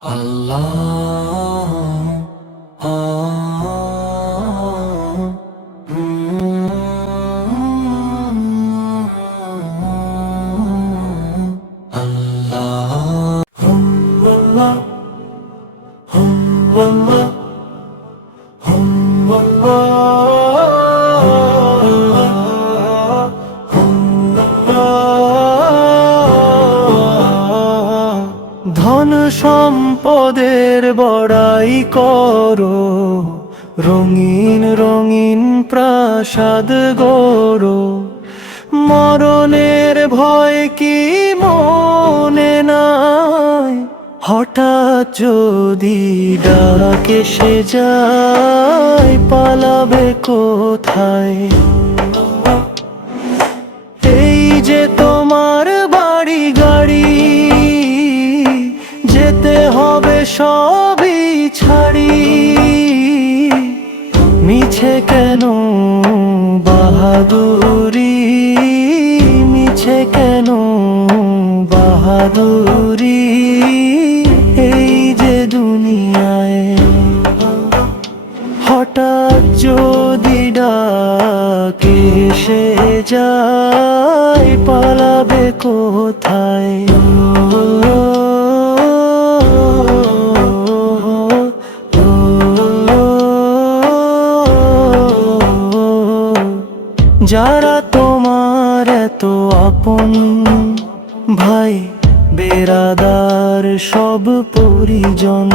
ধন সম্পদের বড়াই করো, রঙিন রঙিন প্রাসাদ গড়ো। মরণের ভয় কি মনে নাই? হঠাৎ যদি ডাক এসে যায়, পালাবে কোথায়? এই যে তোমার বাড়ি গাড়ি, যেতে হবে সবই ছাড়ি। মিছে কেন বাহাদুরি, মিছে কেন বাহাদুরি? এই যে দুনিয়ায় হঠাৎ যদি ডাক এসে যায়, পালাবে কোথায়? যারা তোমার এত আপন, ভাই বেরাদার সব পরিজন,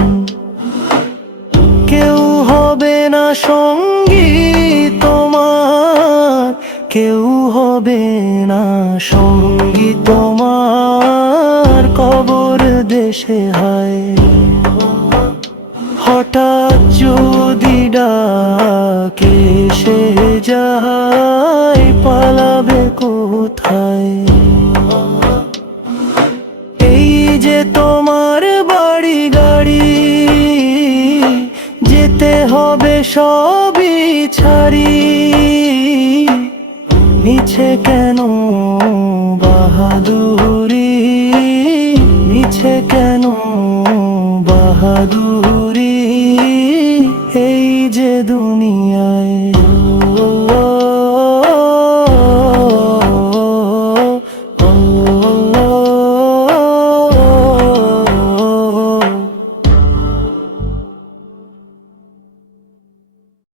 কেউ হবে না সঙ্গী তোমার, কেউ হবে না সঙ্গী তোমার। কবর দেশে হায় হঠাৎ যদি ডাক এসে যায়, পালাবে কোথায়? এই যে তোমার বাড়ি গাড়ি, যেতে হবে সবই ছাড়ি। মিছে কেন